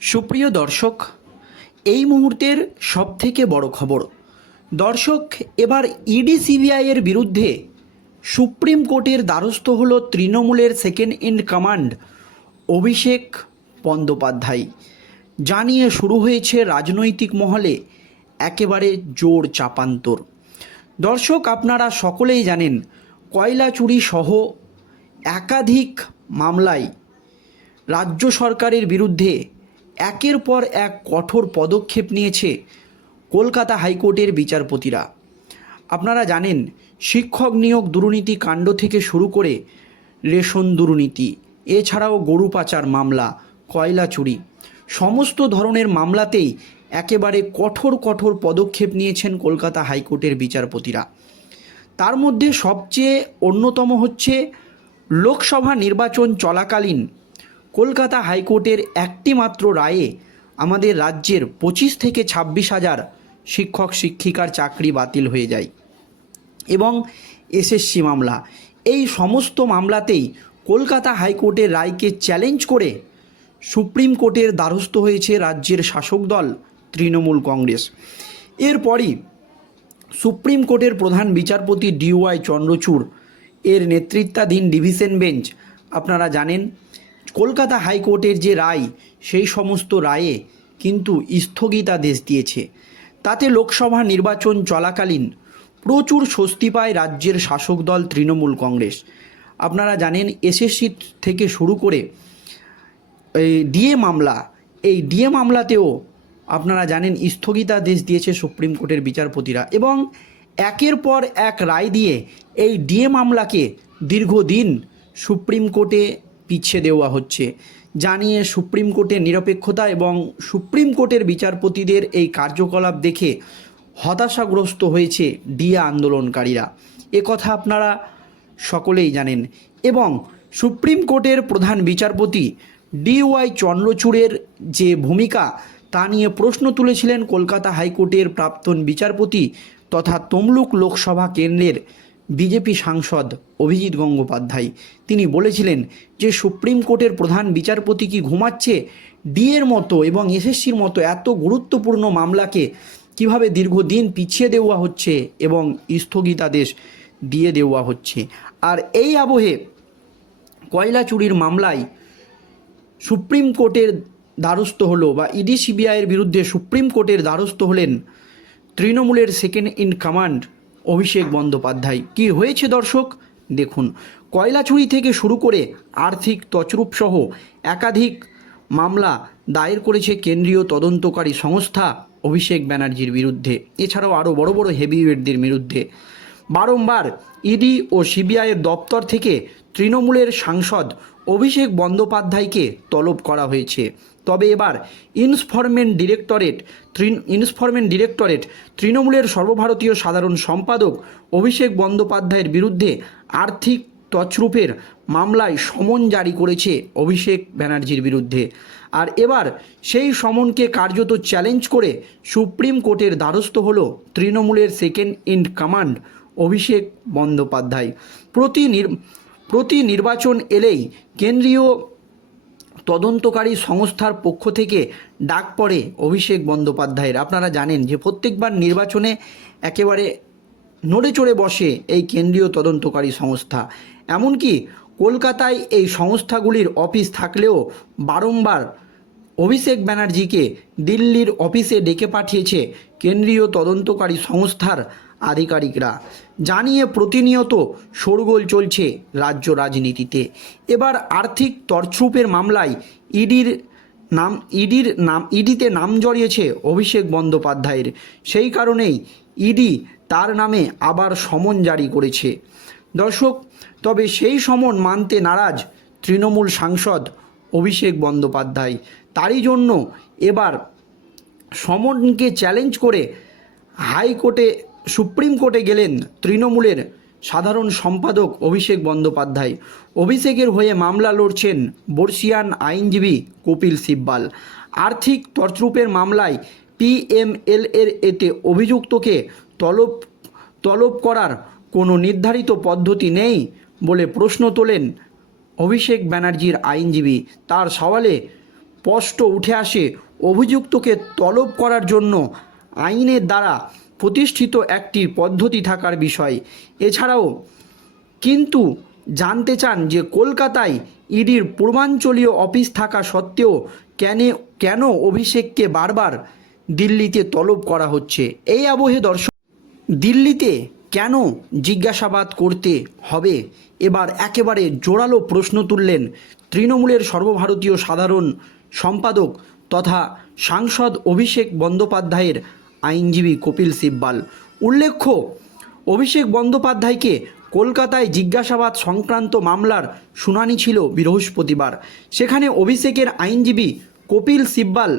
সুপ্রিয় দর্শক, এই মুহূর্তের সবথেকে বড় খবর। দর্শক, এবার ইডি সিবিআইয়ের বিরুদ্ধে সুপ্রিম কোর্টের দ্বারস্থ হল তৃণমূলের second in command Abhishek Bandyopadhyay. জানিয়ে শুরু হয়েছে রাজনৈতিক মহলে একেবারে জোর চাপান্তর। দর্শক, আপনারা সকলেই জানেন, কয়লা চুরি সহ একাধিক মামলায় রাজ্য সরকারের বিরুদ্ধে একের পর এক কঠোর পদক্ষেপ নিয়েছে কলকাতা হাইকোর্টের বিচারপতিরা। আপনারা জানেন, শিক্ষক নিয়োগ দুর্নীতি কাণ্ড থেকে শুরু করে রেশন দুর্নীতি, এছাড়াও গরু পাচার মামলা, কয়লা চুরি, সমস্ত ধরনের মামলাতেই একেবারে কঠোর কঠোর পদক্ষেপ নিয়েছেন কলকাতা হাইকোর্টের বিচারপতিরা। তার মধ্যে সবচেয়ে অন্যতম হচ্ছে লোকসভা নির্বাচন চলাকালীন কলকাতা হাইকোর্টের একটি মাত্র রায়ে আমাদের রাজ্যের পঁচিশ থেকে ছাব্বিশ হাজার শিক্ষক, শিক্ষিকার চাকরি বাতিল হয়ে যায় এবং এসএসসি মামলা। এই সমস্ত মামলাতেই কলকাতা হাইকোর্টের রায়কে চ্যালেঞ্জ করে সুপ্রিম কোর্টের দ্বারস্থ হয়েছে রাজ্যের শাসক দল, তৃণমূল কংগ্রেস। এরপরই সুপ্রিম কোর্টের প্রধান বিচারপতি ডিওয়াই চন্দ্রচূড় এর নেতৃত্বাধীন ডিভিশন বেঞ্চ, আপনারা জানেন কলকাতা হাইকোর্টের যে রায়, সেই সমস্ত রায়ে কিন্তু স্থগিতাদেশ দিয়েছে। তাতে লোকসভা নির্বাচন চলাকালীন প্রচুর স্বস্তি পায় রাজ্যের শাসক দল তৃণমূল কংগ্রেস। আপনারা জানেন, এসএসসি থেকে শুরু করে এই ডিএ মামলা, এই ডিএ মামলাতেও আপনারা জানেন, স্থগিতাদেশ দিয়েছে সুপ্রিম কোর্টের বিচারপতিরা এবং একের পর এক রায় দিয়ে এই ডিএ মামলাকে দীর্ঘদিন সুপ্রিম কোর্টে পিছিয়ে দেওয়া হচ্ছে। জানিয়ে সুপ্রিম কোর্টের নিরপেক্ষতা এবং সুপ্রিম কোর্টের বিচারপতিদের এই কার্যকলাপ দেখে হতাশাগ্রস্ত হয়েছে ডিএ আন্দোলনকারীরা। কথা আপনারা সকলেই জানেন এবং সুপ্রিম কোর্টের প্রধান বিচারপতি ডিওয়াই চন্দ্রচূড়ের যে ভূমিকা তা নিয়ে প্রশ্ন তুলেছিলেন কলকাতা হাইকোর্টের প্রাক্তন বিচারপতি তথা তমলুক লোকসভা কেন্দ্রের বিজেপি সাংসদ অভিজিৎ গঙ্গোপাধ্যায়। তিনি বলেছিলেন যে, সুপ্রিম কোর্টের প্রধান বিচারপতি কি ঘুমাচ্ছে? ডিএর মতো এবং এসএসসির মতো এত গুরুত্বপূর্ণ মামলাকে কীভাবে দীর্ঘদিন পিছিয়ে দেওয়া হচ্ছে এবং স্থগিতাদেশ দিয়ে দেওয়া হচ্ছে? আর এই আবহে কয়লা চুরির মামলায় সুপ্রিম কোর্টের দ্বারস্থ হলো বা ইডি সিবিআইয়ের বিরুদ্ধে সুপ্রিম কোর্টের দ্বারস্থ হলেন তৃণমূলের second in command Abhishek Bandyopadhyay. কি হয়েছে দর্শক? দেখুন কয়লা চুরি থেকে শুরু করে আর্থিক তছরূপ সহ একাধিক মামলা দায়ের করেছে কেন্দ্রীয় তদন্তকারী সংস্থা অভিষেক ব্যানার্জির বিরুদ্ধে। এছাড়াও আরও বড় বড় হেভিওয়েটদের বিরুদ্ধে। বারংবার ইডি ও সিবিআইয়ের দপ্তর থেকে তৃণমূলের সাংসদ অভিষেক বন্দ্যোপাধ্যায়কে তলব করা হয়েছে। তবে এবার ইনফরমেন্ট ডিরেক্টরেট ইনফরমেন্ট ডিরেক্টরেট তৃণমূলের সর্বভারতীয় সাধারণ সম্পাদক অভিষেক বন্দ্যোপাধ্যায়ের বিরুদ্ধে আর্থিক তছরূপের মামলায় সমন জারি করেছে অভিষেক ব্যানার্জির বিরুদ্ধে। আর এবার সেই সমনকে কার্যত চ্যালেঞ্জ করে সুপ্রিম কোর্টের দ্বারস্থ হল তৃণমূলের second in command Abhishek Bandyopadhyay. প্রতি প্রতি নির্বাচন এলেই কেন্দ্রীয় তদন্তকারী সংস্থার পক্ষ থেকে ডাক পড়ে অভিষেক বন্দ্যোপাধ্যায়ের। আপনারা জানেন যে প্রত্যেকবার নির্বাচনে একেবারে নড়ে চড়ে বসে এই কেন্দ্রীয় তদন্তকারী সংস্থা। এমনকি কলকাতায় এই সংস্থাগুলির অফিস থাকলেও বারংবার অভিষেক ব্যানার্জিকে দিল্লির অফিসে ডেকে পাঠিয়েছে কেন্দ্রীয় তদন্তকারী সংস্থার আধিকারিকরা। জানিয়ে প্রতিনিয়ত শোরগোল চলছে রাজ্য রাজনীতিতে। এবার আর্থিক তরছুপের মামলায় ইডির নাম ইডির নাম, ইডিতে নাম জড়িয়েছে অভিষেক বন্দ্যোপাধ্যায়ের। সেই কারণেই ইডি তার নামে আবার সমন জারি করেছে। দর্শক, তবে সেই সমন মানতে নারাজ তৃণমূল সাংসদ অভিষেক বন্দ্যোপাধ্যায়। তারই জন্য এবার সমনকে চ্যালেঞ্জ করে হাইকোর্টে সুপ্রিম কোর্টে গেলেন তৃণমূলের সাধারণ সম্পাদক অভিষেক বন্দ্যোপাধ্যায়। অভিষেকের হয়ে মামলা লড়ছেন বর্ষিয়ান আইনজীবী কপিল সিব্বাল। আর্থিক তছরূপের মামলায় পিএমএল এর এতে অভিযুক্তকে তলব তলব করার কোনো নির্ধারিত পদ্ধতি নেই বলে প্রশ্ন তোলেন অভিষেক ব্যানার্জির আইনজীবী। তার সওয়ালে স্পষ্ট উঠে আসে, অভিযুক্তকে তলব করার জন্য আইনের দ্বারা প্রতিষ্ঠিত একটি পদ্ধতি থাকার বিষয়। এছাড়াও কিন্তু জানতে চান যে কলকাতায় ইডির পূর্বাঞ্চলীয় অফিস থাকা সত্ত্বেও কেন কেন অভিষেককে বারবার দিল্লিতে তলব করা হচ্ছে? এই আবহে দর্শক, দিল্লিতে কেন জিজ্ঞাসাবাদ করতে হবে? এবার একেবারে জোরালো প্রশ্ন তুললেন তৃণমূলের সর্বভারতীয় সাধারণ সম্পাদক তথা সাংসদ অভিষেক বন্দ্যোপাধ্যায়ের আইনজীবী কপিল সিব্বাল। উল্লেখ্য, অভিষেক বন্দ্যোপাধ্যায়কে কলকাতায় জিজ্ঞাসাবাদ সংক্রান্ত মামলার শুনানি ছিল বৃহস্পতিবার। সেখানে অভিষেকের আইনজীবী Kapil Sibal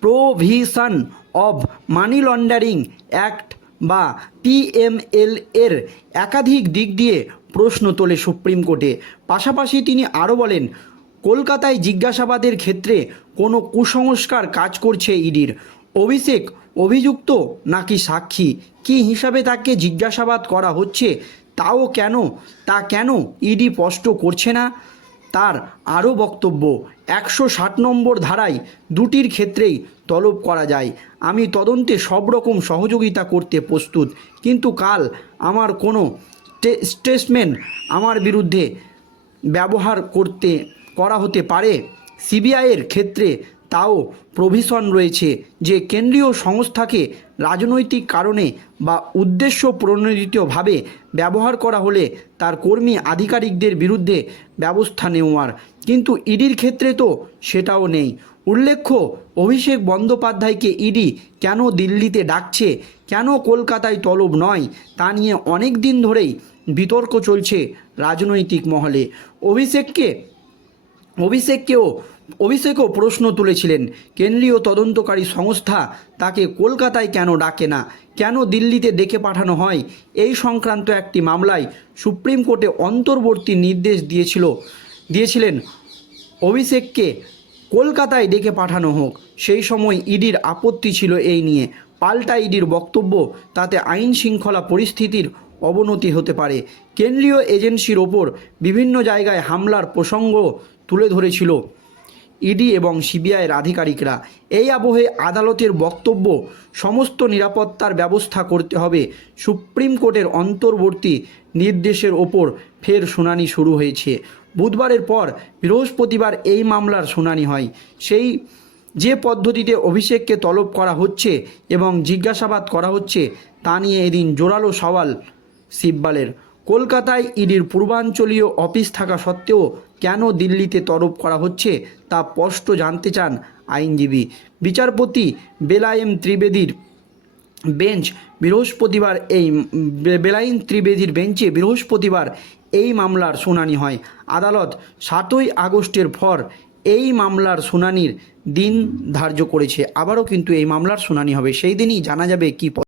provision of money laundering act বা পিএমএল এর একাধিক দিক দিয়ে প্রশ্ন তোলে সুপ্রিম কোর্টে। পাশাপাশি তিনি আরও বলেন, কলকাতায় জিজ্ঞাসাবাদের ক্ষেত্রে কোনো কুসংস্কার কাজ করছে ইডির। অভিষেক অভিযুক্ত নাকি সাক্ষী? কী হিসাবে তাকে জিজ্ঞাসাবাদ করা হচ্ছে? তাও কেন? তা কেন ইডি স্পষ্ট করছে না? তার আরও বক্তব্য, একশো ষাট নম্বর ধারায় দুটির ক্ষেত্রেই তলব করা যায়। আমি তদন্তে সব রকম সহযোগিতা করতে প্রস্তুত, কিন্তু কাল আমার কোনো স্টেটমেন্ট আমার বিরুদ্ধে ব্যবহার করতে, করা হতে পারে? সিবিআইয়ের ক্ষেত্রে তাও প্রভিশন রয়েছে যে কেন্দ্রীয় সংস্থাকে রাজনৈতিক কারণে বা উদ্দেশ্য প্রণোদিতভাবে ব্যবহার করা হলে তার কর্মী আধিকারিকদের বিরুদ্ধে ব্যবস্থা নেওয়ার। কিন্তু ইডির ক্ষেত্রে তো সেটাও নেই। উল্লেখ্য, অভিষেক বন্দ্যোপাধ্যায়কে ইডি কেন দিল্লিতে ডাকছে, কেন কলকাতায় তলব নয়, তা নিয়ে অনেক দিন ধরেই বিতর্ক চলছে রাজনৈতিক মহলে। অভিষেককে, অভিষেককেও অভিষেকও প্রশ্ন তুলেছিলেন, কেন্দ্রীয় তদন্তকারী সংস্থা তাকে কলকাতায় কেন ডাকে না? কেন দিল্লিতে ডেকে পাঠানো হয়? এই সংক্রান্ত একটি মামলায় সুপ্রিম কোর্টে অন্তর্বর্তী নির্দেশ দিয়েছিল, দিয়েছিলেন, অভিষেককে কলকাতায় ডেকে পাঠানো হোক। সেই সময় ইডির আপত্তি ছিল এই নিয়ে। পাল্টা ইডির বক্তব্য, তাতে আইন শৃঙ্খলা পরিস্থিতির অবনতি হতে পারে। কেন্দ্রীয় এজেন্সির ওপর বিভিন্ন জায়গায় হামলার প্রসঙ্গ তুলে ধরেছিল। ইডি এবং সিবিআইয়ের আধিকারিকরা। এই আবহে আদালতের বক্তব্য, সমস্ত নিরাপত্তার ব্যবস্থা করতে হবে। সুপ্রিম কোর্টের অন্তর্বর্তী নির্দেশের ওপর ফের শুনানি শুরু হয়েছে। বুধবারের পর বৃহস্পতিবার এই মামলার শুনানি হয়। সেই যে পদ্ধতিতে অভিষেককে তলব করা হচ্ছে এবং জিজ্ঞাসাবাদ করা হচ্ছে, তা নিয়ে এদিন জোরালো সওয়াল সিব্বালের কলকাতায় ইডির পূর্বাঞ্চলীয় অফিস থাকা সত্ত্বেও কেন দিল্লিতে তরফ করা হচ্ছে তা স্পষ্ট জানতে চান আইনজীবী। বিচারপতি বেলায়েম ত্রিবেদীর বেঞ্চ বৃহস্পতিবার এই বে- বেলাইন ত্রিবেদীর বেঞ্চে বৃহস্পতিবার এই মামলার শুনানি হয়। আদালত সাতই আগস্টের পর এই মামলার শুনানির দিন ধার্য করেছে। আবারও কিন্তু এই মামলার শুনানি হবে। সেই দিনই জানা যাবে কী